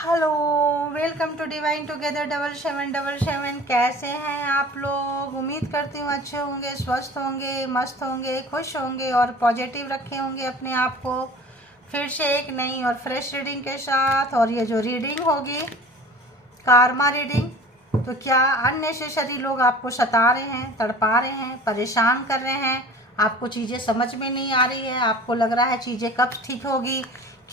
Hello, welcome to divine together 7777। कैसे हैं आप लोग? उम्मीद करती हूँ अच्छे होंगे, स्वस्थ होंगे, मस्त होंगे, खुश होंगे और पॉजिटिव रखे होंगे अपने आप को। फिर से एक नई और फ्रेश रीडिंग के साथ। और ये जो रीडिंग होगी कार्मा रीडिंग, तो क्या अननेसेसरी लोग आपको सता रहे हैं, तड़पा रहे हैं, परेशान कर रहे हैं, आपको चीज़ें समझ में नहीं आ रही है, आपको लग रहा है चीज़ें कब ठीक होगी,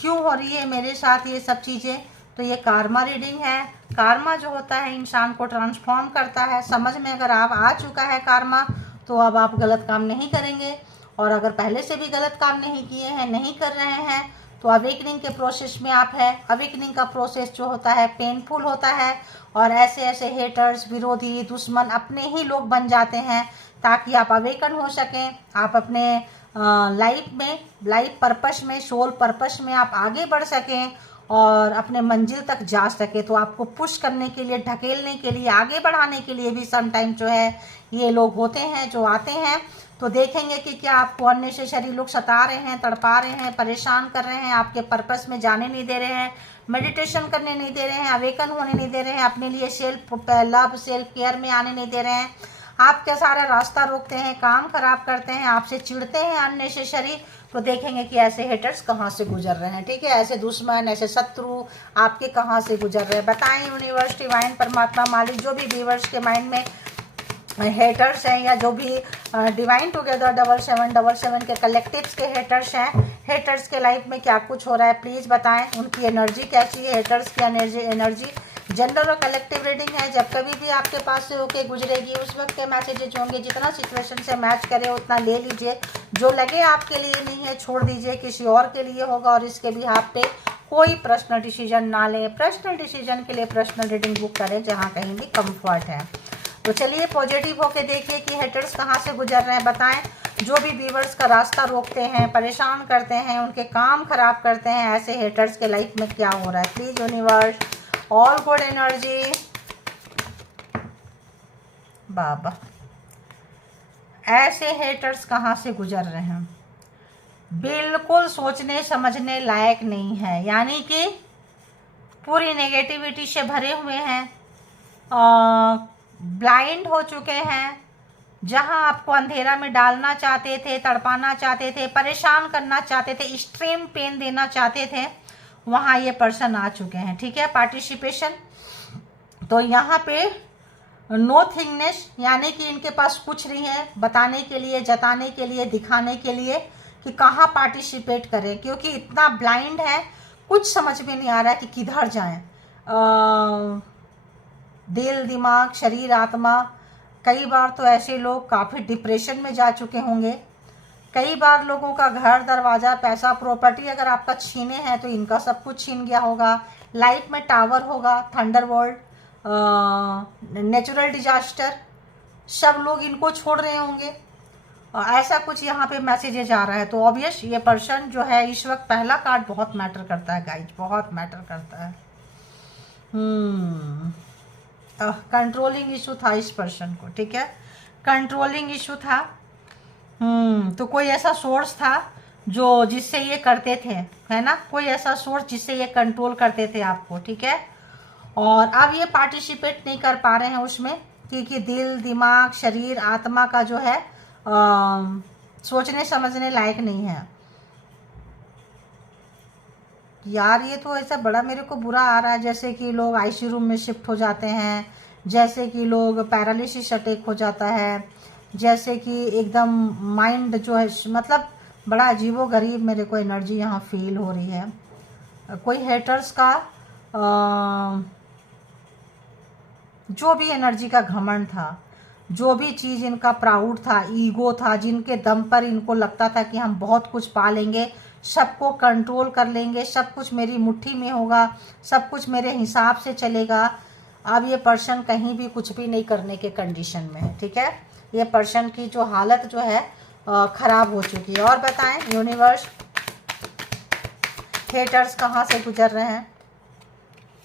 क्यों हो रही है मेरे साथ ये सब चीज़ें, तो ये कार्मा रीडिंग है। कार्मा जो होता है इंसान को ट्रांसफॉर्म करता है। समझ में अगर आप आ चुका है कार्मा, तो अब आप गलत काम नहीं करेंगे। और अगर पहले से भी गलत काम नहीं किए हैं, नहीं कर रहे हैं, तो अवेकनिंग के प्रोसेस में आप है। अवेकनिंग का प्रोसेस जो होता है पेनफुल होता है, और ऐसे ऐसे हेटर्स, विरोधी, दुश्मन अपने ही लोग बन जाते हैं ताकि आप अवेकन हो सकें। आप अपने लाइफ में, लाइफ पर्पस में, सोल पर्पस में आप आगे बढ़ सकें और अपने मंजिल तक जा सके। तो आपको पुश करने के लिए, ढकेलने के लिए, आगे बढ़ाने के लिए भी सम टाइम जो है ये लोग होते हैं जो आते हैं। तो देखेंगे कि क्या आपको अननेसेसरी लोग सता रहे हैं, तड़पा रहे हैं, परेशान कर रहे हैं, आपके पर्पस में जाने नहीं दे रहे हैं, मेडिटेशन करने नहीं दे रहे हैं, अवेकन होने नहीं दे रहे हैं, अपने लिए सेल्फ लव, सेल्फ केयर में आने नहीं दे रहे हैं, आपका सारा रास्ता रोकते हैं, काम खराब करते हैं, आपसे चिढ़ते हैं अननेसेसरी। तो देखेंगे कि ऐसे हेटर्स कहाँ से गुजर रहे हैं। ठीक है, ऐसे दुश्मन, ऐसे शत्रु आपके कहाँ से गुजर रहे हैं। बताएं यूनिवर्स, डिवाइन, परमात्मा, मालिक, जो भी व्यूअर्स के माइंड में हेटर्स हैं या जो भी डिवाइन टुगेदर 7777 के कलेक्टिव्स के हेटर्स हैं, हेटर्स के लाइफ में क्या कुछ हो रहा है प्लीज़ बताएं। उनकी एनर्जी कैसी है, हेटर्स की एनर्जी जनरल और कलेक्टिव रीडिंग है। जब कभी भी आपके पास से होके गुजरेगी उस वक्त के मैसेजेज होंगे, जितना सिचुएशन से मैच करे उतना ले लीजिए। जो लगे आपके लिए नहीं है छोड़ दीजिए, किसी और के लिए होगा। और इसके भी आप पे कोई पर्सनल डिसीजन ना लें। पर्सनल डिसीजन के लिए पर्सनल रीडिंग बुक करें जहाँ कहीं भी कंफर्ट है। तो चलिए पॉजिटिव होके देखिए कि हेटर्स कहाँ से गुजर रहे हैं। बताएं, जो भी व्यूअर्स का रास्ता रोकते हैं, परेशान करते हैं, उनके काम खराब करते हैं, ऐसे हेटर्स के लाइफ में क्या हो रहा है please universe, all good energy. बाबा, ऐसे हेटर्स कहाँ से गुजर रहे हैं, बिल्कुल सोचने समझने लायक नहीं है, यानी कि पूरी नेगेटिविटी से भरे हुए हैं, ब्लाइंड हो चुके हैं। जहां आपको अंधेरा में डालना चाहते थे, तड़पाना चाहते थे, परेशान करना चाहते थे, एक्सट्रीम पेन देना चाहते थे, वहां ये पर्सन आ चुके हैं। ठीक है, पार्टिसिपेशन। तो यहाँ पे नो थिंगनेस, यानी कि इनके पास कुछ नहीं है बताने के लिए, जताने के लिए, दिखाने के लिए कि कहाँ पार्टिसिपेट करें, क्योंकि इतना ब्लाइंड है, कुछ समझ में नहीं आ रहा है कि किधर जाएं। दिल, दिमाग, शरीर, आत्मा। कई बार तो ऐसे लोग काफ़ी डिप्रेशन में जा चुके होंगे। कई बार लोगों का घर, दरवाज़ा, पैसा, प्रॉपर्टी अगर आपका छीने हैं तो इनका सब कुछ छीन गया होगा। लाइफ में टावर होगा, थंडरबोल्ट, नेचुरल डिजास्टर, सब लोग इनको छोड़ रहे होंगे। ऐसा कुछ यहाँ पे मैसेजेज आ रहा है। तो ऑब्वियस ये पर्सन जो है इस वक्त, पहला कार्ड बहुत मैटर करता है गाइज, बहुत मैटर करता है। कंट्रोलिंग इशू था इस पर्सन को। ठीक है, कंट्रोलिंग इशू था। तो कोई ऐसा सोर्स था जो जिससे ये करते थे, है ना, कोई ऐसा सोर्स जिससे ये कंट्रोल करते थे आपको। ठीक है, और अब ये पार्टिसिपेट नहीं कर पा रहे हैं उसमें, क्योंकि दिल, दिमाग, शरीर, आत्मा का जो है सोचने समझने लायक नहीं है। यार ये तो ऐसा बड़ा मेरे को बुरा आ रहा है, जैसे कि लोग आईसीयू रूम में शिफ्ट हो जाते हैं, जैसे कि लोग पैरालिसिस अटैक हो जाता है, जैसे कि एकदम माइंड जो है, मतलब बड़ा अजीबो गरीब मेरे को एनर्जी यहाँ फील हो रही है। कोई हेटर्स का जो भी एनर्जी का घमंड था, जो भी चीज़ इनका प्राउड था, ईगो था, जिनके दम पर इनको लगता था कि हम बहुत कुछ पा लेंगे, सबको कंट्रोल कर लेंगे, सब कुछ मेरी मुट्ठी में होगा, सब कुछ मेरे हिसाब से चलेगा। अब ये पर्सन कहीं भी कुछ भी नहीं करने के कंडीशन में है। ठीक है, ये पर्सन की जो हालत जो है ख़राब हो चुकी है। और बताएं यूनिवर्स, हेटर्स कहाँ से गुजर रहे हैं।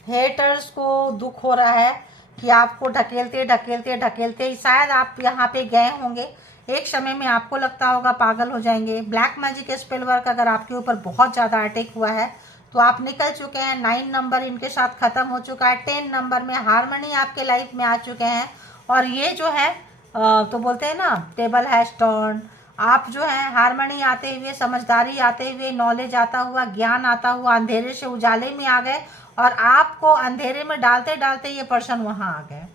हेटर्स को दुख हो रहा है कि आपको ढकेलते ढकेलते ढकेलते शायद आप यहाँ पे गए होंगे, एक समय में आपको लगता होगा पागल हो जाएंगे। ब्लैक मैजिक स्पेल वर्क अगर आपके ऊपर बहुत ज़्यादा अटैक हुआ है तो आप निकल चुके हैं। 9 नंबर इनके साथ ख़त्म हो चुका है। 10 नंबर में हारमनी आपके लाइफ में आ चुके हैं। और ये जो है तो बोलते हैं ना, टेबल हैज टर्न। आप जो है हारमनी आते हुए, समझदारी आते हुए, नॉलेज आता हुआ, ज्ञान आता हुआ अंधेरे से उजाले में आ गए, और आपको अंधेरे में डालते डालते ये पर्सन वहां आ गए।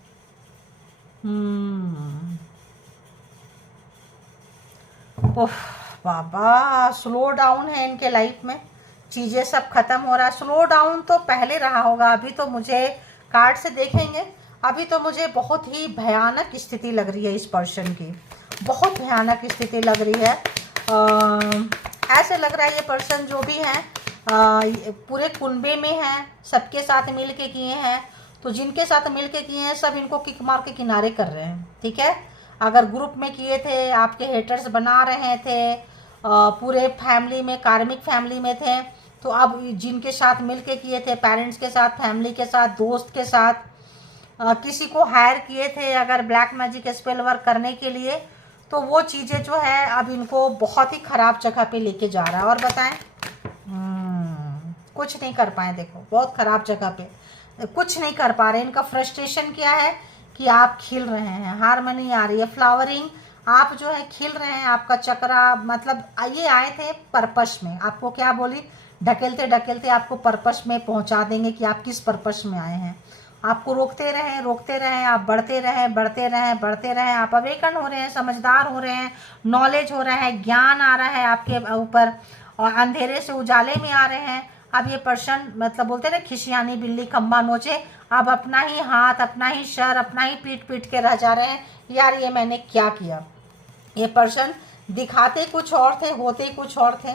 ओह बाबा, स्लो डाउन है इनके लाइफ में, चीज़ें सब खत्म हो रहा है। स्लो डाउन तो पहले रहा होगा, अभी तो मुझे कार्ड से देखेंगे, अभी तो मुझे बहुत ही भयानक स्थिति लग रही है इस पर्सन की, बहुत भयानक स्थिति लग रही है। ऐसे लग रहा है ये पर्सन जो भी है पूरे कुनबे में है, सबके साथ मिल के किए हैं, तो जिनके साथ मिल के किए हैं सब इनको किक मार के किनारे कर रहे हैं। ठीक है, अगर ग्रुप में किए थे, आपके हेटर्स बना रहे थे, पूरे फैमिली में, कार्मिक फैमिली में थे, तो अब जिनके साथ मिल के किए थे, पेरेंट्स के साथ, फैमिली के साथ, दोस्त के साथ, किसी को हायर किए थे अगर ब्लैक मैजिक स्पेल वर्क करने के लिए, तो वो चीज़ें जो है अब इनको बहुत ही ख़राब जगह पे लेके जा रहा है। और बताएं, कुछ नहीं कर पाए, देखो बहुत ख़राब जगह पे कुछ नहीं कर पा रहे। इनका फ्रस्ट्रेशन क्या है कि आप खिल रहे हैं, हारमनी आ रही है, फ्लावरिंग, आप जो है खिल रहे हैं, आपका चक्रा, मतलब ये आए थे पर्पस में, आपको क्या बोली, ढकेलते ढकेलते आपको पर्पस में पहुंचा देंगे कि आप किस पर्पस में आए हैं। आपको रोकते रहें, आप बढ़ते रहें, आप अवेकन हो रहे हैं, समझदार हो रहे हैं, नॉलेज हो रहा है, ज्ञान आ रहा है आपके ऊपर, और अंधेरे से उजाले में आ रहे हैं। अब ये पर्सन, मतलब बोलते हैं ना, खिसियानी बिल्ली खंबा नोचे, अब अपना ही हाथ, अपना ही सर, अपना ही पीट पीट के रह जा रहे हैं, यार ये मैंने क्या किया। ये पर्सन दिखाते कुछ और थे, होते कुछ और थे।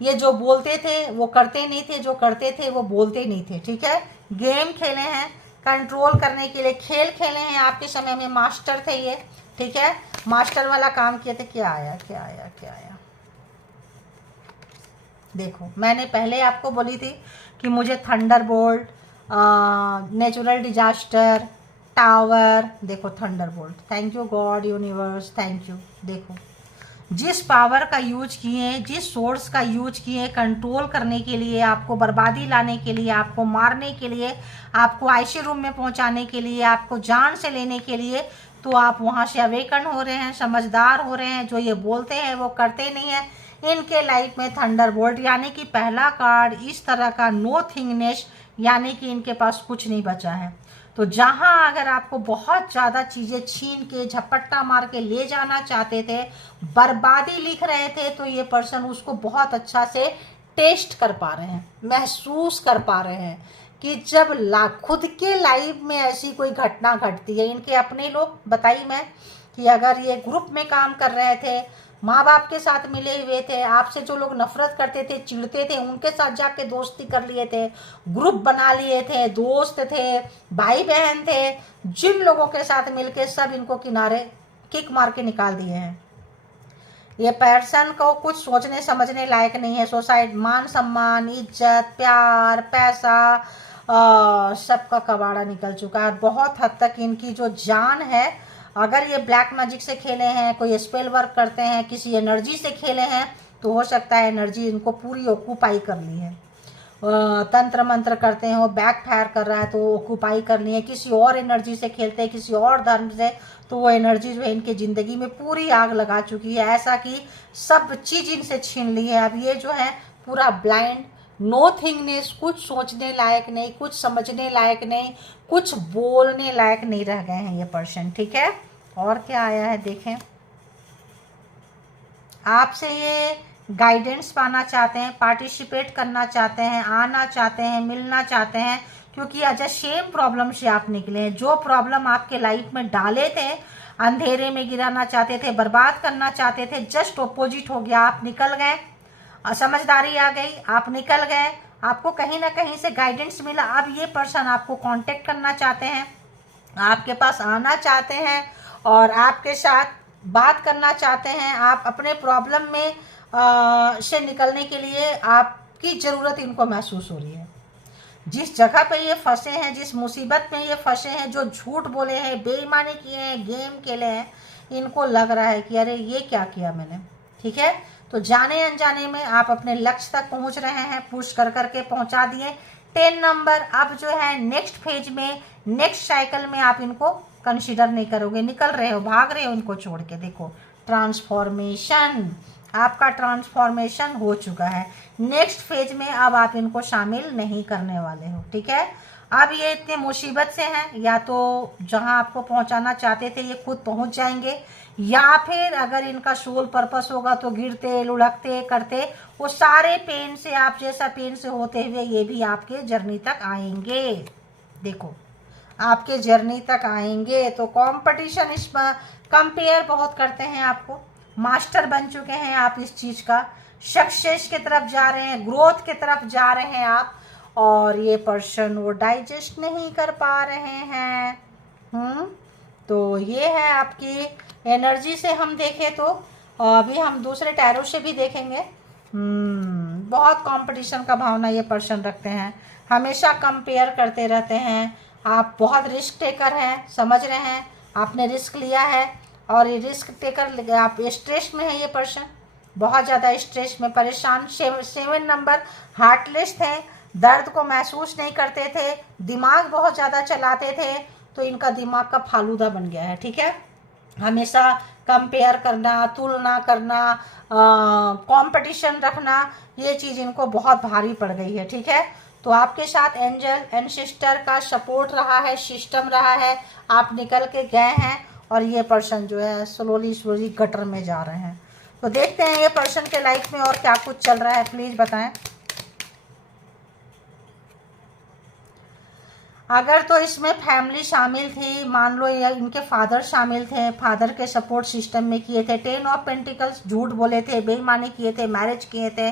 ये जो बोलते थे वो करते नहीं थे, जो करते थे वो बोलते नहीं थे। ठीक है, गेम खेले हैं कंट्रोल करने के लिए, खेल खेले हैं, आपके समय में मास्टर थे ये। ठीक है, मास्टर वाला काम किए थे। क्या आया, क्या आया, क्या आया, देखो मैंने पहले आपको बोली थी कि मुझे थंडरबोल्ट, नेचुरल डिजास्टर, टावर, देखो Thunderbolt, thank you God universe, thank you. देखो जिस पावर का यूज किए, जिस सोर्स का यूज किए कंट्रोल करने के लिए, आपको बर्बादी लाने के लिए, आपको मारने के लिए, आपको आईसी रूम में पहुंचाने के लिए, आपको जान से लेने के लिए, तो आप वहां से अवेकन हो रहे हैं, समझदार हो रहे हैं। जो ये बोलते हैं वो करते नहीं है। इनके लाइफ में थंडरबोल्ट, यानी कि पहला कार्ड इस तरह का नोथिंगनेस, यानी कि इनके पास कुछ नहीं बचा है। तो जहां अगर आपको बहुत ज़्यादा चीज़ें छीन के, झपट्टा मार के ले जाना चाहते थे, बर्बादी लिख रहे थे, तो ये पर्सन उसको बहुत अच्छा से टेस्ट कर पा रहे हैं, महसूस कर पा रहे हैं कि जब खुद के लाइफ में ऐसी कोई घटना घटती है। इनके अपने लोग, बताइए मैं, कि अगर ये ग्रुप में काम कर रहे थे, माँ बाप के साथ मिले हुए थे, आपसे जो लोग नफरत करते थे, चिढ़ते थे, उनके साथ जाके दोस्ती कर लिए थे, ग्रुप बना लिए थे, दोस्त थे, भाई बहन थे, जिन लोगों के साथ मिलके सब इनको किनारे किक मार के निकाल दिए हैं। ये पर्सन को कुछ सोचने समझने लायक नहीं है। सोसाइटी, मान सम्मान, इज्जत, प्यार, पैसा, सबका कबाड़ा निकल चुका है। बहुत हद तक इनकी जो जान है, अगर ये ब्लैक मैजिक से खेले हैं, कोई स्पेल वर्क करते हैं, किसी एनर्जी से खेले हैं, तो हो सकता है एनर्जी इनको पूरी ऑक्यूपाई कर ली है। तंत्र मंत्र करते हैं, वो बैक फायर कर रहा है तो ऑक्यूपाई करनी है। किसी और एनर्जी से खेलते हैं, किसी और धर्म से, तो वो एनर्जी जो है इनकी ज़िंदगी में पूरी आग लगा चुकी है। ऐसा कि सब चीज़ इनसे छीन ली है। अब ये जो है पूरा ब्लाइंड, नोथिंगनेस, कुछ सोचने लायक नहीं, कुछ समझने लायक नहीं, कुछ बोलने लायक नहीं रह गए हैं ये पर्सन। ठीक है, और क्या आया है देखें। आपसे ये गाइडेंस पाना चाहते हैं, पार्टिसिपेट करना चाहते हैं, आना चाहते हैं, मिलना चाहते हैं, क्योंकि आज सेम प्रॉब्लम से आप निकले हैं। जो प्रॉब्लम आपके लाइफ में डाले थे, अंधेरे में गिराना चाहते थे, बर्बाद करना चाहते थे, जस्ट ऑपोजिट हो गया, आप निकल गए, समझदारी आ गई, आप निकल गए, आपको कहीं ना कहीं से गाइडेंस मिला। अब ये पर्सन आपको कांटेक्ट करना चाहते हैं, आपके पास आना चाहते हैं और आपके साथ बात करना चाहते हैं। आप अपने प्रॉब्लम में से निकलने के लिए आपकी ज़रूरत इनको महसूस हो रही है। जिस जगह पे ये फंसे हैं, जिस मुसीबत में ये फंसे हैं, जो झूठ बोले हैं, बेईमानी किए हैं, गेम खेले हैं, इनको लग रहा है कि अरे ये क्या किया मैंने। ठीक है, तो जाने अनजाने में आप अपने लक्ष्य तक पहुंच रहे हैं, पुश कर करके पहुंचा दिए 10 नंबर। अब जो है नेक्स्ट फेज में, नेक्स्ट साइकिल में आप इनको कंसीडर नहीं करोगे, निकल रहे हो, भाग रहे हो इनको छोड़ के। देखो ट्रांसफॉर्मेशन, आपका ट्रांसफॉर्मेशन हो चुका है। नेक्स्ट फेज में अब आप इनको शामिल नहीं करने वाले हो, ठीक है। अब ये इतने मुसीबत से हैं, या तो जहां आपको पहुंचाना चाहते थे ये खुद पहुंच जाएंगे, या फिर अगर इनका सोल पर्पस होगा तो गिरते लुढ़कते करते वो सारे पेन से, आप जैसा पेन से होते हुए ये भी आपके जर्नी तक आएंगे। देखो आपके जर्नी तक आएंगे। तो कंपटीशन, इस कंपेयर बहुत करते हैं आपको, मास्टर बन चुके हैं आप इस चीज़ का, सक्सेस की तरफ जा रहे हैं, ग्रोथ की तरफ जा रहे हैं आप, और ये पर्सन वो डाइजेस्ट नहीं कर पा रहे हैं। तो ये है आपकी एनर्जी से हम देखें तो। अभी हम दूसरे टैरो से भी देखेंगे। बहुत कंपटीशन का भावना ये पर्सन रखते हैं, हमेशा कंपेयर करते रहते हैं। आप बहुत रिस्क टेकर हैं, समझ रहे हैं, आपने रिस्क लिया है, और ये रिस्क टेकर आप स्ट्रेस में है, ये पर्सन बहुत ज़्यादा स्ट्रेस में, परेशान। 7 नंबर हार्टलेस थे, दर्द को महसूस नहीं करते थे, दिमाग बहुत ज़्यादा चलाते थे, तो इनका दिमाग का फालूदा बन गया है, ठीक है। हमेशा कंपेयर करना, तुलना करना, कंपटीशन रखना, ये चीज़ इनको बहुत भारी पड़ गई है, ठीक है। तो आपके साथ एंजल एंसेस्टर का सपोर्ट रहा है, सिस्टम रहा है, आप निकल के गए हैं, और ये पर्सन जो है स्लोली गटर में जा रहे हैं। तो देखते हैं ये पर्सन के लाइफ में और क्या कुछ चल रहा है, प्लीज़ बताएं। अगर तो इसमें फैमिली शामिल थी, मान लो या इनके फादर शामिल थे, फादर के सपोर्ट सिस्टम में किए थे, 10 ऑफ पेंटिकल्स, झूठ बोले थे, बेईमानी किए थे, मैरिज किए थे,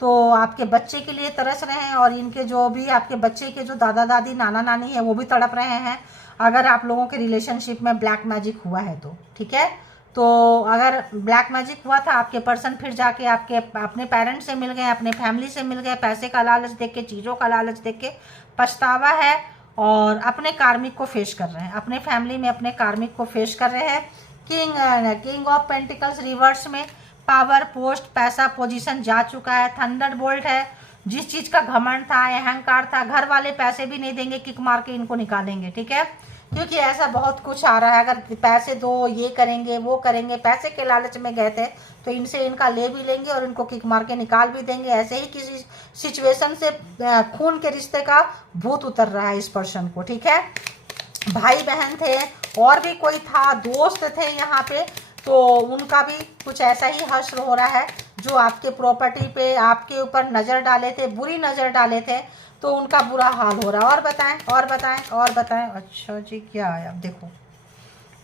तो आपके बच्चे के लिए तरस रहे हैं, और इनके जो भी आपके बच्चे के जो दादा दादी नाना नानी है वो भी तड़प रहे हैं, अगर आप लोगों के रिलेशनशिप में ब्लैक मैजिक हुआ है तो, ठीक है। तो अगर ब्लैक मैजिक हुआ था, आपके पर्सन फिर जाके आपके अपने पेरेंट्स से मिल गए, अपने फैमिली से मिल गए, पैसे का लालच देख के, चीज़ों का लालच देख के पछतावा है, और अपने कार्मिक को फेस कर रहे हैं, अपने फैमिली में अपने कार्मिक को फेस कर रहे हैं। किंग ऑफ पेंटिकल्स रिवर्स में, पावर, पोस्ट, पैसा, पोजीशन जा चुका है। थंडरबोल्ट है, जिस चीज़ का घमंड था, अहंकार था, घर वाले पैसे भी नहीं देंगे, किक मार के इनको निकालेंगे, ठीक है, क्योंकि ऐसा बहुत कुछ आ रहा है। अगर पैसे दो, ये करेंगे वो करेंगे, पैसे के लालच में गए थे तो इनसे इनका ले भी लेंगे और इनको किक मार के निकाल भी देंगे। ऐसे ही किसी सिचुएशन से खून के रिश्ते का भूत उतर रहा है इस पर्सन को, ठीक है। भाई बहन थे, और भी कोई था, दोस्त थे यहाँ पे, तो उनका भी कुछ ऐसा ही हश्र हो रहा है, जो आपके प्रॉपर्टी पे आपके ऊपर नज़र डाले थे, बुरी नज़र डाले थे, तो उनका बुरा हाल हो रहा है। और बताएं, और बताएं, और बताएं। अच्छा जी, क्या है, अब देखो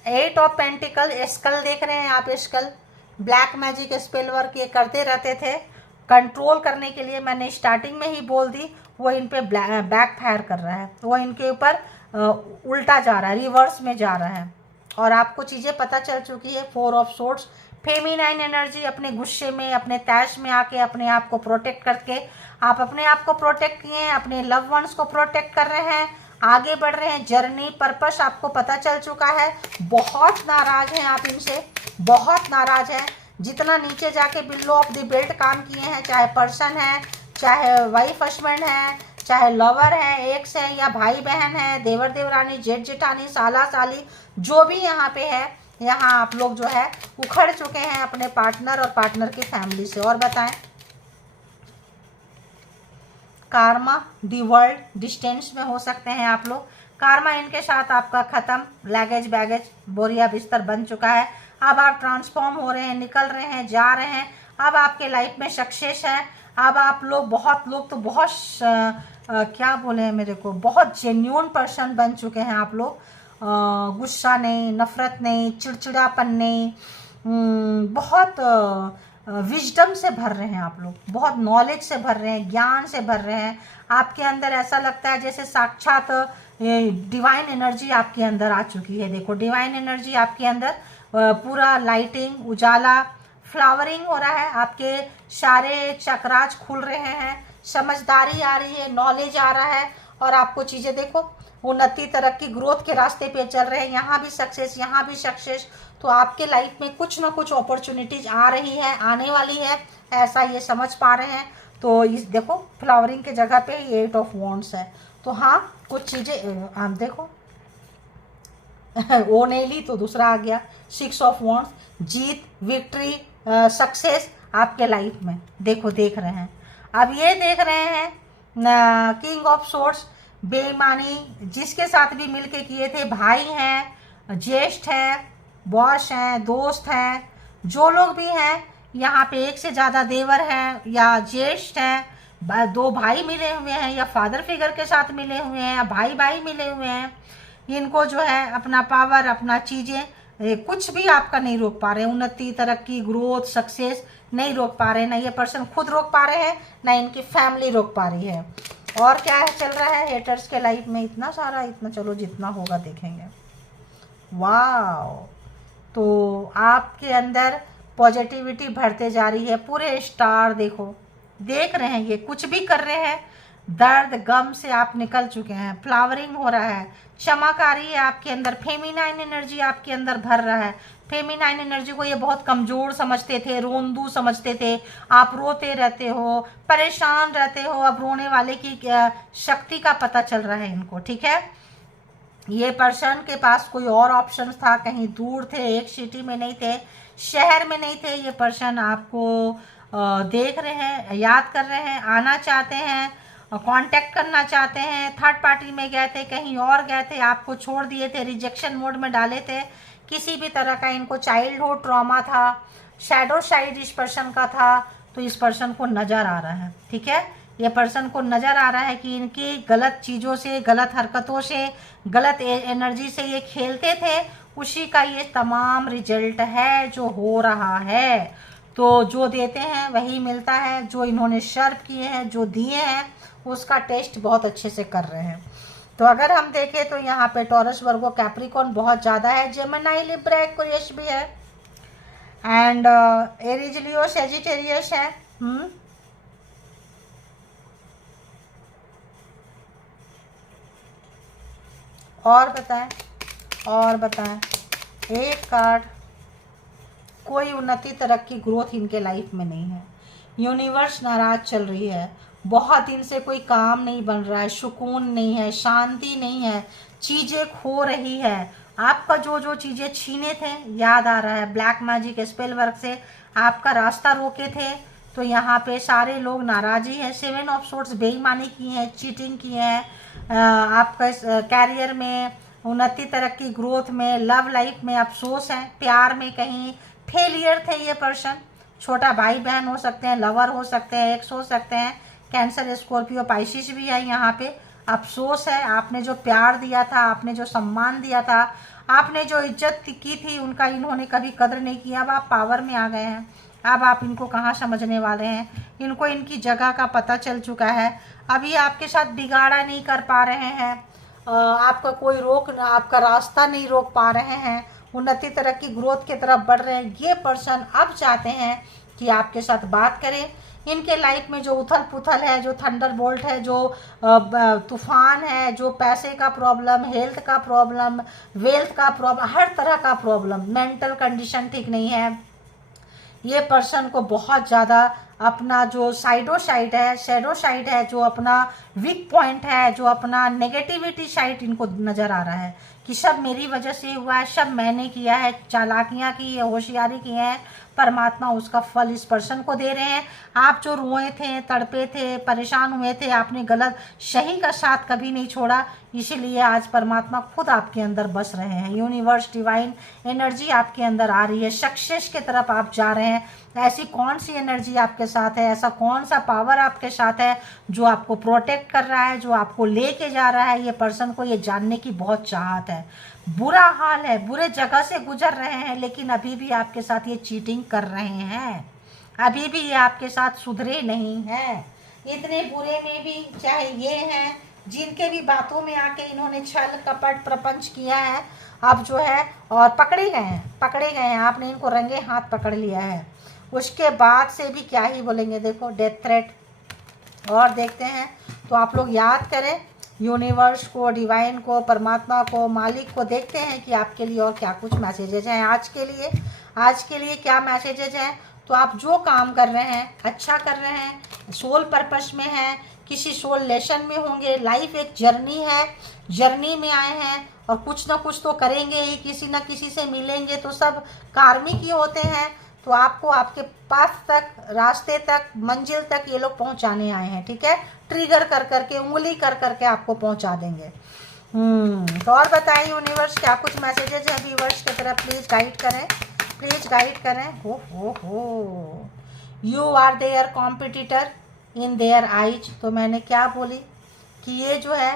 8 ऑफ पेंटिकल, स्कल देख रहे हैं आप, skull, black magic spell work ये करते रहते थे, कंट्रोल करने के लिए मैंने स्टार्टिंग में ही बोल दी, वो इन पे बैक फायर कर रहा है, वो इनके ऊपर उल्टा जा रहा है, रिवर्स में जा रहा है, और आपको चीज़ें पता चल चुकी है। 4 ऑफ सोर्ड्स, फेमिनाइन एनर्जी, अपने गुस्से में, अपने तैश में आके अपने आप को प्रोटेक्ट करके आप अपने आप को प्रोटेक्ट किए हैं, अपने लव वंस को प्रोटेक्ट कर रहे हैं, आगे बढ़ रहे हैं। जर्नी पर्पस आपको पता चल चुका है। बहुत नाराज हैं आप इनसे, बहुत नाराज हैं। जितना नीचे जाके बिलो ऑफ द बेल्ट काम किए हैं, चाहे पर्सन है, चाहे वाइफ हस्बैंड है, चाहे लवर है, एक्स है, या भाई बहन है, देवर देवरानी, जेठ जेठानी, साला साली, जो भी यहाँ पे है, यहाँ आप लोग जो है उखड़ चुके हैं अपने पार्टनर और पार्टनर की फैमिली से। और बताएं, कार्मा, दी वर्ल्ड, डिस्टेंस में हो सकते हैं आप लोग। कार्मा इनके साथ आपका ख़त्म, लगेज बैगेज बोरिया बिस्तर बन चुका है। अब आप ट्रांसफॉर्म हो रहे हैं, निकल रहे हैं, जा रहे हैं। अब आपके लाइफ में सक्सेस है। अब आप लोग, बहुत लोग तो बहुत क्या बोले हैं मेरे को, बहुत जेन्युइन पर्सन बन चुके हैं आप लोग। गुस्सा नहीं, नफरत नहीं, चिड़चिड़ापन नहीं, बहुत विजडम से भर रहे हैं आप लोग, बहुत नॉलेज से भर रहे हैं, ज्ञान से भर रहे हैं। आपके अंदर ऐसा लगता है जैसे साक्षात डिवाइन एनर्जी आपके अंदर आ चुकी है। देखो डिवाइन एनर्जी आपके अंदर पूरा लाइटिंग, उजाला, फ्लावरिंग हो रहा है, आपके सारे चक्रास खुल रहे हैं, समझदारी आ रही है, नॉलेज आ रहा है, और आपको चीज़ें देखो उन्नति तरक्की ग्रोथ के रास्ते पे चल रहे हैं, यहाँ भी सक्सेस, यहाँ भी सक्सेस। तो आपके लाइफ में कुछ ना कुछ अपॉर्चुनिटीज आ रही है, आने वाली है, ऐसा ये समझ पा रहे हैं। तो इस देखो फ्लावरिंग के जगह पे 8 ऑफ वॉन्ड्स है। तो हाँ कुछ चीज़ें आप देखो वो नहीं ली तो दूसरा आ गया 6 of wands, Jeet, victory, success आपके लाइफ में देखो देख रहे हैं। अब ये देख रहे हैं किंग ऑफ सोर्ड्स, बेईमानी जिसके साथ भी मिलके किए थे, भाई हैं, ज्येष्ठ हैं, बॉस हैं, दोस्त हैं, जो लोग भी हैं यहाँ पे एक से ज़्यादा देवर हैं या ज्येष्ठ हैं, 2 भाई मिले हुए हैं या फादर फिगर के साथ मिले हुए हैं या भाई भाई मिले हुए हैं, इनको जो है अपना पावर अपना चीज़ें कुछ भी आपका नहीं रोक पा रहे। उन्नति तरक्की ग्रोथ सक्सेस नहीं रोक पा रहे, ना ये पर्सन खुद रोक पा रहे हैं, ना इनकी फैमिली रोक पा रही है। और क्या है चल रहा है हेटर्स के लाइफ में, इतना सारा, इतना, चलो जितना होगा देखेंगे। वाह, तो आपके अंदर पॉजिटिविटी बढ़ते जा रही है, पूरे स्टार देखो देख रहे हैं, ये कुछ भी कर रहे हैं, दर्द गम से आप निकल चुके हैं, फ्लावरिंग हो रहा है, क्षमाकारी है आपके अंदर, फेमिनाइन एनर्जी आपके अंदर भर रहा है। फेमिनाइन एनर्जी को ये बहुत कमज़ोर समझते थे, रोंदू समझते थे, आप रोते रहते हो, परेशान रहते हो, अब रोने वाले की शक्ति का पता चल रहा है इनको, ठीक है। ये पर्सन के पास कोई और ऑप्शन था, कहीं दूर थे, एक सिटी में नहीं थे, शहर में नहीं थे, ये पर्सन आपको देख रहे हैं, याद कर रहे हैं, आना चाहते हैं, कांटेक्ट करना चाहते हैं, थर्ड पार्टी में गए थे, कहीं और गए थे, आपको छोड़ दिए थे, रिजेक्शन मोड में डाले थे, किसी भी तरह का इनको चाइल्डहुड ट्रॉमा था, शैडो साइड इस पर्सन का था। तो इस पर्सन को नज़र आ रहा है, ठीक है, ये पर्सन को नज़र आ रहा है कि इनकी गलत चीज़ों से, गलत हरकतों से, गलत एनर्जी से ये खेलते थे, उसी का ये तमाम रिजल्ट है जो हो रहा है। तो जो देते हैं वही मिलता है, जो इन्होंने शर्व किए हैं, जो दिए हैं, उसका टेस्ट बहुत अच्छे से कर रहे हैं। तो अगर हम देखें तो यहाँ पे टॉरस वर्गो कैप्रिकॉन बहुत ज़्यादा है, जेमिनी लिब्रा एक्वेरियस भी है, एंड एरीज लियो सेजिटेरियस है। और बताएं एक कार्ड, कोई उन्नति तरक्की ग्रोथ इनके लाइफ में नहीं है, यूनिवर्स नाराज चल रही है, बहुत दिन से कोई काम नहीं बन रहा है, सुकून नहीं है, शांति नहीं है, चीज़ें खो रही है, आपका जो जो चीज़ें छीने थे याद आ रहा है, ब्लैक मैजिक स्पेल वर्क से आपका रास्ता रोके थे, तो यहाँ पे सारे लोग नाराज़ी है, 7 ऑफ सोर्ड्स बेईमानी की है, चीटिंग की है, आपका कैरियर में उन्नति तरक्की ग्रोथ में, लव लाइफ में अफसोस है, प्यार में कहीं फेलियर थे ये पर्सन, छोटा भाई बहन हो सकते हैं, लवर हो सकते हैं, एक्स हो सकते हैं, कैंसर स्कॉर्पियो पाइसिस भी है यहाँ पे। अफसोस है, आपने जो प्यार दिया था, आपने जो सम्मान दिया था, आपने जो इज्जत की थी, उनका इन्होंने कभी कदर नहीं किया। अब आप पावर में आ गए हैं, अब आप इनको कहाँ समझने वाले हैं, इनको इनकी जगह का पता चल चुका है, अभी आपके साथ बिगाड़ा नहीं कर पा रहे हैं, आपका कोई आपका रास्ता नहीं रोक पा रहे हैं, उन्नति तरक्की ग्रोथ की तरफ बढ़ रहे हैं। ये पर्सन अब चाहते हैं कि आपके साथ बात करें, इनके लाइफ में जो उथल पुथल है, जो थंडरबोल्ट है, जो तूफान है, जो पैसे का प्रॉब्लम, हेल्थ का प्रॉब्लम, वेल्थ का प्रॉब्लम, हर तरह का प्रॉब्लम, मेंटल कंडीशन ठीक नहीं है, ये पर्सन को बहुत ज़्यादा अपना जो शैडो साइड है, जो अपना वीक पॉइंट है, जो अपना नेगेटिविटी साइड इनको नज़र आ रहा है कि सब मेरी वजह से हुआ है, सब मैंने किया है, चालाकियाँ की है, होशियारी की है, परमात्मा उसका फल इस पर्सन को दे रहे हैं। आप जो रोए थे, तड़पे थे, परेशान हुए थे, आपने गलत सही का साथ कभी नहीं छोड़ा, इसीलिए आज परमात्मा खुद आपके अंदर बस रहे हैं, यूनिवर्स डिवाइन एनर्जी आपके अंदर आ रही है, सक्सेस की तरफ आप जा रहे हैं। ऐसी कौन सी एनर्जी आपके साथ है, ऐसा कौन सा पावर आपके साथ है जो आपको प्रोटेक्ट कर रहा है, जो आपको लेके जा रहा है, ये पर्सन को ये जानने की बहुत चाहत है। बुरा हाल है, बुरे जगह से गुजर रहे हैं, लेकिन अभी भी आपके साथ ये चीटिंग कर रहे हैं, अभी भी ये आपके साथ सुधरे नहीं हैं। इतने बुरे में भी चाहे ये हैं जिनके भी बातों में आके इन्होंने छल कपट प्रपंच किया है, अब जो है और पकड़े गए हैं, आपने इनको रंगे हाथ पकड़ लिया है, उसके बाद से भी क्या ही बोलेंगे। देखो डेथ थ्रेट, और देखते हैं तो आप लोग याद करें यूनिवर्स को, डिवाइन को, परमात्मा को, मालिक को देखते हैं कि आपके लिए और क्या कुछ मैसेजेज हैं आज के लिए क्या मैसेजेज हैं। तो आप जो काम कर रहे हैं अच्छा कर रहे हैं, सोल पर्पस में हैं, किसी सोल लेसन में होंगे। लाइफ एक जर्नी है, जर्नी में आए हैं और कुछ ना कुछ तो करेंगे ही, किसी ना किसी से मिलेंगे, तो सब कार्मिक ही होते हैं। तो आपको आपके पास तक, रास्ते तक, मंजिल तक ये लोग पहुंचाने आए हैं, ठीक है। ट्रिगर कर करके, उंगली कर करके आपको पहुंचा देंगे। तो और बताएं यूनिवर्स क्या कुछ मैसेजेज हैं व्यूवर्स की तरफ, प्लीज़ गाइड करें, प्लीज़ गाइड करें। Who you are their competitor in their eyes. तो मैंने क्या बोली कि ये जो है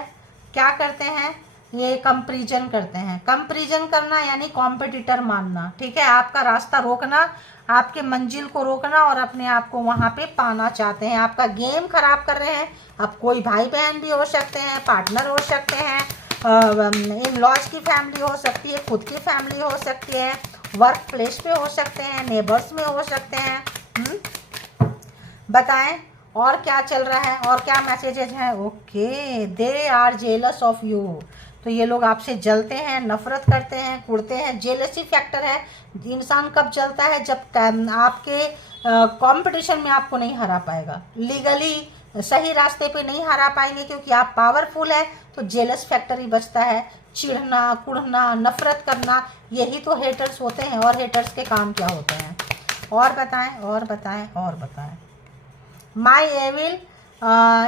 क्या करते हैं, ये कंपैरिजन करते हैं। कंपैरिजन करना यानी कॉम्पिटिटर मानना, ठीक है। आपका रास्ता रोकना, आपके मंजिल को रोकना और अपने आप को वहाँ पे पाना चाहते हैं, आपका गेम खराब कर रहे हैं। अब कोई भाई बहन भी हो सकते हैं, पार्टनर हो सकते हैं, इन लॉज की फैमिली हो सकती है, खुद की फैमिली हो सकती है, वर्क प्लेस पे हो सकते हैं, नेबर्स में हो सकते हैं। बताएं और क्या चल रहा है और क्या मैसेजेज हैं। Okay, they are jealous of you. तो ये लोग आपसे जलते हैं, नफरत करते हैं, कुड़ते हैं। जेलसी फैक्टर है। इंसान कब जलता है, जब आपके कंपटीशन में आपको नहीं हरा पाएगा, लीगली सही रास्ते पे नहीं हरा पाएंगे क्योंकि आप पावरफुल है, तो जेलस फैक्टर ही बचता है। चिढ़ना, कुड़ना, नफरत करना, यही तो हेटर्स होते हैं। और हेटर्स के काम क्या होते हैं और बताएं, और बताएं, और बताएं। My evil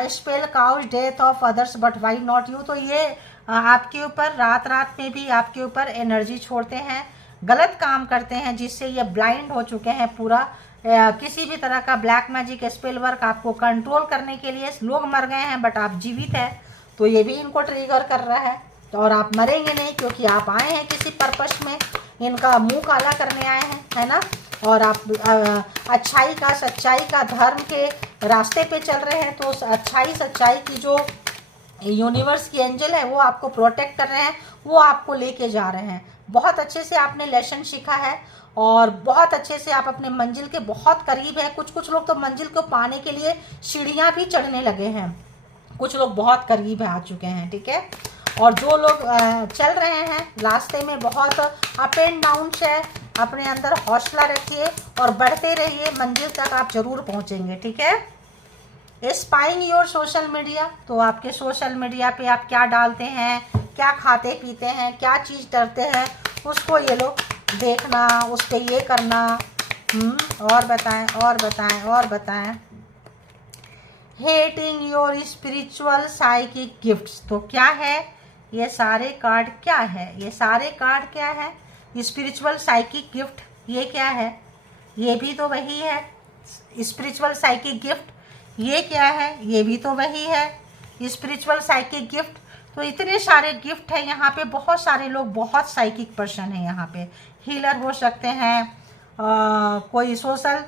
spell cause death of others but why not you. तो ये आपके ऊपर रात रात में भी आपके ऊपर एनर्जी छोड़ते हैं, गलत काम करते हैं, जिससे ये ब्लाइंड हो चुके हैं पूरा। किसी भी तरह का ब्लैक मैजिक स्पेल वर्क आपको कंट्रोल करने के लिए, लोग मर गए हैं बट आप जीवित हैं, तो ये भी इनको ट्रिगर कर रहा है। तो और आप मरेंगे नहीं क्योंकि आप आए हैं किसी पर्पस में, इनका मुंह काला करने आए हैं, है ना। और आप अच्छाई का, सच्चाई का, धर्म के रास्ते पे चल रहे हैं, तो अच्छाई सच्चाई की जो यूनिवर्स की एंजल है वो आपको प्रोटेक्ट कर रहे हैं, वो आपको लेके जा रहे हैं। बहुत अच्छे से आपने लेसन सीखा है और बहुत अच्छे से आप अपने मंजिल के बहुत करीब हैं। कुछ लोग तो मंजिल को पाने के लिए सीढ़ियाँ भी चढ़ने लगे हैं, कुछ लोग बहुत करीब आ चुके हैं, ठीक है। और जो लोग चल रहे हैं रास्ते में, बहुत अप एंड डाउन है, अपने अंदर हौसला रखिए और बढ़ते रहिए, मंजिल तक आप जरूर पहुंचेंगे, ठीक है। Spying your social media. तो आपके सोशल मीडिया पे आप क्या डालते हैं, क्या खाते पीते हैं, क्या चीज़ करते हैं, उसको ये लोग देखना, उस पर ये करना। और बताएं, और बताएं, और बताएं। Hating your spiritual psychic gifts. तो क्या है ये सारे कार्ड, क्या है ये सारे कार्ड, क्या है स्पिरिचुअल साइकिक गिफ्ट, ये क्या है, ये भी तो वही है। स्पिरिचुअल साइकिक गिफ्ट ये क्या है, ये भी तो वही है स्पिरिचुअल साइकिक गिफ्ट। तो इतने सारे गिफ्ट हैं यहाँ पे, बहुत सारे लोग बहुत साइकिक पर्सन हैं यहाँ पे। हीलर हो सकते हैं, कोई सोशल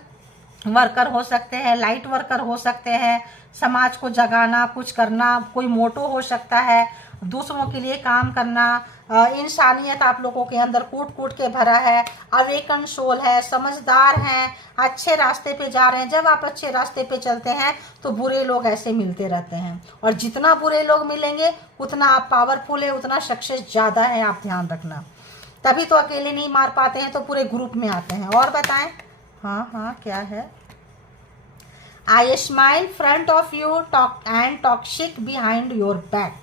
वर्कर हो सकते हैं, लाइट वर्कर हो सकते हैं, समाज को जगाना, कुछ करना, कोई मोटो हो सकता है, दूसरों के लिए काम करना। इंसानियत आप लोगों के अंदर कूट कूट के भरा है, अवेकन सोल है, समझदार हैं, अच्छे रास्ते पे जा रहे हैं। जब आप अच्छे रास्ते पे चलते हैं तो बुरे लोग ऐसे मिलते रहते हैं, और जितना बुरे लोग मिलेंगे उतना आप पावरफुल है, उतना सक्सेस ज़्यादा है, आप ध्यान रखना। तभी तो अकेले नहीं मार पाते हैं, तो पूरे ग्रुप में आते हैं। और बताएं, हाँ क्या है। आई smile front of you talk and toxic behind your back.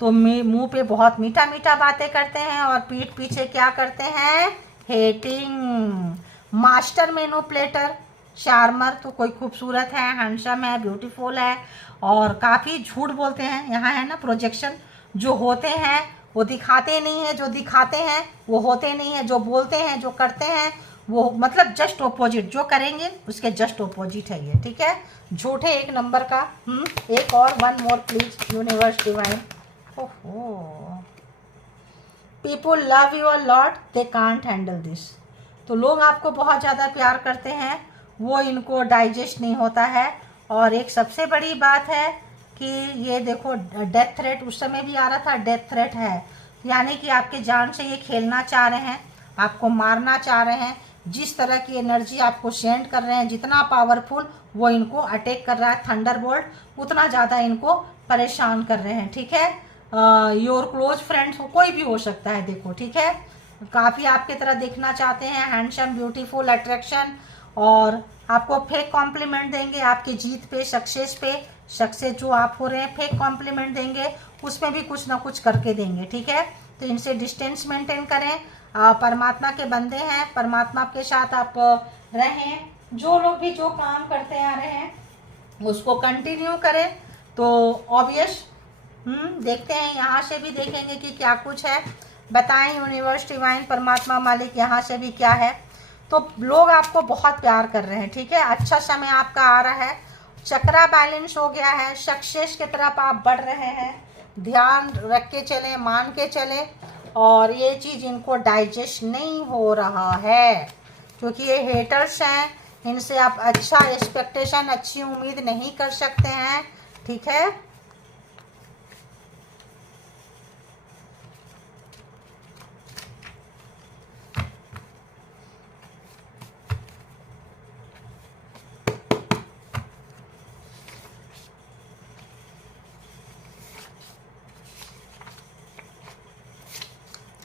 तो मुंह पे बहुत मीठा मीठा बातें करते हैं और पीठ पीछे क्या करते हैं, हेटिंग। Master manipulator, शार्मर। तो कोई खूबसूरत है, हैंडसम है, ब्यूटीफुल है और काफ़ी झूठ बोलते हैं। यहाँ है ना प्रोजेक्शन, जो होते हैं वो दिखाते नहीं है, जो दिखाते हैं वो होते नहीं है, जो बोलते हैं, जो करते हैं वो मतलब जस्ट ऑपोजिट, जो करेंगे उसके जस्ट ऑपोजिट है ये, ठीक है। झूठे एक नंबर का। एक और, one more please universe divine. ओहो, people love you a lot, they can't handle this. तो लोग आपको बहुत ज़्यादा प्यार करते हैं, वो इनको डाइजेस्ट नहीं होता है। और एक सबसे बड़ी बात है कि ये देखो डेथ थ्रेट, उस समय भी आ रहा था, डेथ थ्रेट है, यानी कि आपके जान से ये खेलना चाह रहे हैं, आपको मारना चाह रहे हैं। जिस तरह की एनर्जी आपको सेंड कर रहे हैं, जितना पावरफुल वो इनको अटैक कर रहा है थंडरबोल्ट, उतना ज़्यादा इनको परेशान कर रहे हैं। ठीक है, योर क्लोज फ्रेंड्स कोई भी हो सकता है, देखो ठीक है, काफ़ी आपके तरह देखना चाहते हैं, हैंडसम, ब्यूटीफुल, अट्रैक्शन, और आपको फेक कॉम्प्लीमेंट देंगे आपकी जीत पे, सक्सेस जो आप हो रहे हैं, फेक कॉम्प्लीमेंट देंगे, उसमें भी कुछ ना कुछ करके देंगे। ठीक है, तो इनसे डिस्टेंस मेंटेन करें। परमात्मा के बंदे हैं, परमात्मा के साथ आप रहें, जो लोग भी जो काम करते आ रहे हैं उसको कंटिन्यू करें। तो ऑब्वियस देखते हैं, यहाँ से भी देखेंगे कि क्या कुछ है, बताएं यूनिवर्स, डिवाइन, परमात्मा, मालिक, यहाँ से भी क्या है। तो लोग आपको बहुत प्यार कर रहे हैं। ठीक है, अच्छा समय आपका आ रहा है, चक्रा बैलेंस हो गया है, सक्सेस की तरफ आप बढ़ रहे हैं। ध्यान रख के चलें, मान के चलें, और ये चीज़ इनको डाइजेस्ट नहीं हो रहा है क्योंकि ये हेटर्स हैं, इनसे आप अच्छा एक्सपेक्टेशन, अच्छी उम्मीद नहीं कर सकते हैं। ठीक है,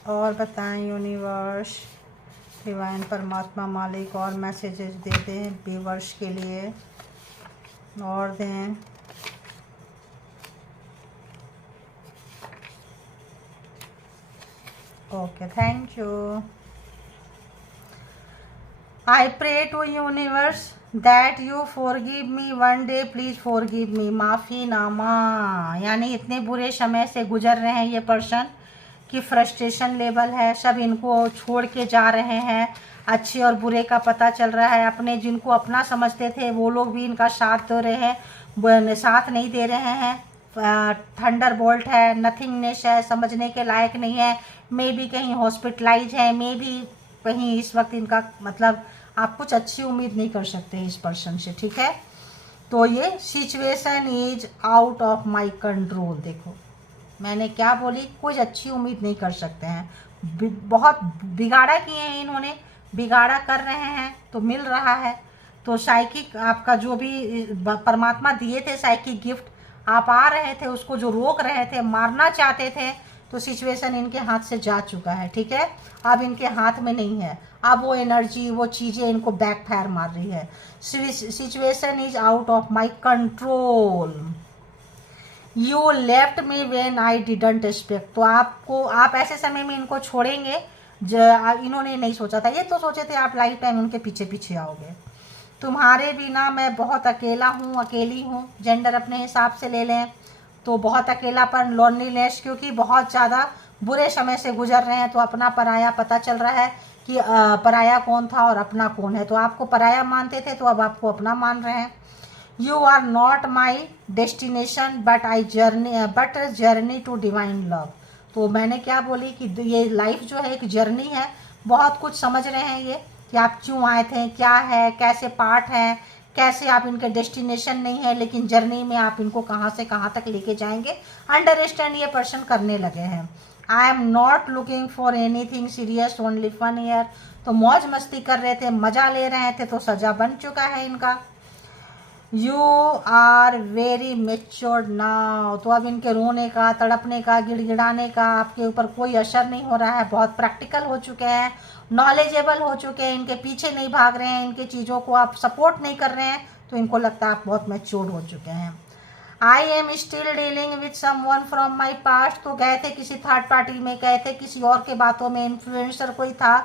और बताएं यूनिवर्स, डिवाइन, परमात्मा, मालिक, और मैसेजेस दे दें व्यूवर्स के लिए, और दें। Okay, thank you. I pray to universe that you forgive me one day, please forgive me, माफ़ी नामा। यानी इतने बुरे समय से गुजर रहे हैं ये पर्सन कि फ्रस्ट्रेशन लेवल है, सब इनको छोड़ के जा रहे हैं, अच्छे और बुरे का पता चल रहा है, अपने जिनको अपना समझते थे वो लोग भी इनका साथ दे रहे हैं, साथ नहीं दे रहे हैं। थंडर बोल्ट है, नथिंगनेस है, समझने के लायक नहीं है, मे बी कहीं हॉस्पिटलाइज है, मे बी कहीं इस वक्त इनका मतलब आप कुछ अच्छी उम्मीद नहीं कर सकते इस पर्सन से। ठीक है, तो ये situation is out of my control. देखो मैंने क्या बोली, कुछ अच्छी उम्मीद नहीं कर सकते हैं, बहुत बिगाड़ा किए हैं इन्होंने, बिगाड़ा कर रहे हैं तो मिल रहा है। तो साइकिक आपका जो भी परमात्मा दिए थे साइकिक गिफ्ट, आप आ रहे थे, उसको जो रोक रहे थे, मारना चाहते थे, तो सिचुएशन इनके हाथ से जा चुका है। ठीक है, अब इनके हाथ में नहीं है, अब वो एनर्जी, वो चीज़ें इनको बैकफायर मार रही है। Situation is out of my control, you left me when I didn't expect. तो आप ऐसे समय में इनको छोड़ेंगे इन्होंने नहीं सोचा था, ये तो सोचे थे आप लाइफ टाइम उनके पीछे पीछे आओगे। तुम्हारे बिना मैं बहुत अकेला हूँ, अकेली हूँ, जेंडर अपने हिसाब से ले लें तो बहुत अकेलापन, लोनलीनेस, क्योंकि बहुत ज़्यादा बुरे समय से गुजर रहे हैं, तो अपना पराया पता चल रहा है कि पराया कौन था और अपना कौन है। तो आपको पराया मानते थे तो अब आपको अपना मान रहे हैं। You are not my destination but journey to divine love. तो मैंने क्या बोली कि ये लाइफ जो है एक जर्नी है, बहुत कुछ समझ रहे हैं ये कि आप क्यों आए थे, क्या है, कैसे पार्ट है, कैसे आप इनके डेस्टिनेशन नहीं है, लेकिन जर्नी में आप इनको कहाँ से कहाँ तक लेके जाएंगे, अंडरस्टैंड ये पर्सन करने लगे हैं। I am not looking for anything serious, only fun year. तो मौज मस्ती कर रहे थे, मज़ा ले रहे थे, तो सजा बन चुका है इनका। You are very matured now. तो अब इनके रोने का, तड़पने का, गिड़गिड़ाने का आपके ऊपर कोई असर नहीं हो रहा है, बहुत प्रैक्टिकल हो चुके हैं, नॉलेजेबल हो चुके हैं, इनके पीछे नहीं भाग रहे हैं, इनके चीज़ों को आप सपोर्ट नहीं कर रहे हैं, तो इनको लगता है आप बहुत मेच्योर्ड हो चुके हैं। I am still dealing with someone from my past. तो गए थे किसी थर्ड पार्टी में, गए थे किसी और के बातों में, इन्फ्लुएंसर कोई था,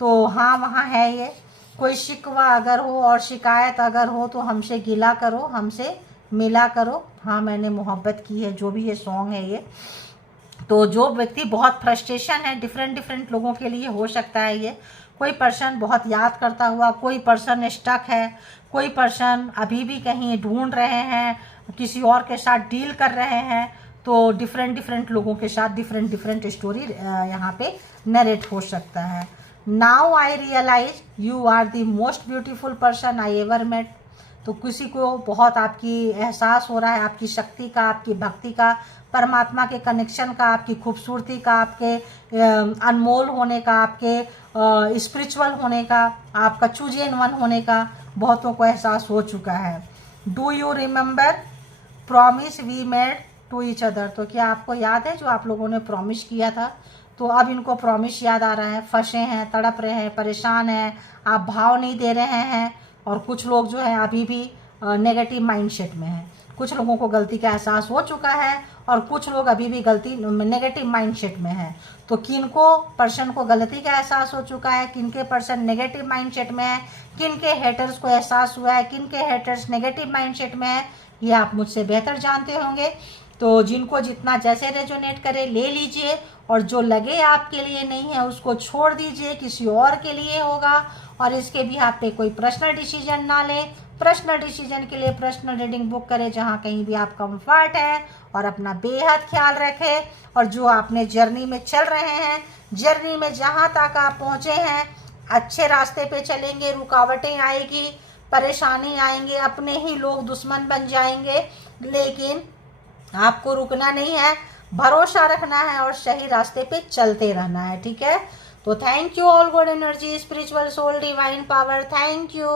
तो हाँ वहाँ है ये। कोई शिकवा अगर हो और शिकायत अगर हो तो हमसे गिला करो, हमसे मिला करो, हाँ मैंने मोहब्बत की है, जो भी ये सॉन्ग है ये। तो जो व्यक्ति बहुत फ्रस्ट्रेशन है, डिफरेंट लोगों के लिए हो सकता है ये, कोई पर्सन बहुत याद करता हुआ, कोई पर्सन स्टक है, कोई पर्सन अभी भी कहीं ढूंढ रहे हैं, किसी और के साथ डील कर रहे हैं, तो डिफरेंट लोगों के साथ डिफरेंट स्टोरी यहाँ पे नरेट हो सकता है। Now I realise you are the most beautiful person I ever met. तो किसी को बहुत आपकी एहसास हो रहा है आपकी शक्ति का, आपकी भक्ति का, परमात्मा के कनेक्शन का, आपकी खूबसूरती का, आपके अनमोल होने का, आपके स्पिरिचुअल होने का, आपका चूजियन वन होने का बहुतों को एहसास हो चुका है। Do you remember promise we made to each other? तो क्या आपको याद है जो आप लोगों ने प्रॉमिस किया था? तो अब इनको प्रॉमिस याद आ रहा है, फंसे हैं, तड़प रहे हैं, परेशान हैं, आप भाव नहीं दे रहे हैं, और कुछ लोग जो है अभी भी नेगेटिव माइंडसेट में हैं। कुछ लोगों को गलती का एहसास हो चुका है और कुछ लोग अभी भी गलती नेगेटिव माइंडसेट में हैं। तो किनको पर्सन को गलती का एहसास हो चुका है, किनके पर्सन नेगेटिव माइंडसेट में है, किनके हेटर्स को एहसास हुआ है, किनके हेटर्स नेगेटिव माइंडसेट में है, ये आप मुझसे बेहतर जानते होंगे। तो जिनको जितना जैसे रेजोनेट करे ले लीजिए, और जो लगे आपके लिए नहीं है उसको छोड़ दीजिए, किसी और के लिए होगा। और इसके भी आप पे कोई पर्सनल डिसीजन ना लें। पर्सनल डिसीजन के लिए पर्सनल रीडिंग बुक करें जहाँ कहीं भी आप कंफर्ट है, और अपना बेहद ख्याल रखें। और जो आपने जर्नी में चल रहे हैं, जर्नी में जहाँ तक आप पहुँचे हैं, अच्छे रास्ते पे चलेंगे, रुकावटें आएगी, परेशानी आएंगे, अपने ही लोग दुश्मन बन जाएंगे, लेकिन आपको रुकना नहीं है, भरोसा रखना है और सही रास्ते पे चलते रहना है, ठीक है। तो thank you all good energy, spiritual soul, divine power, thank you.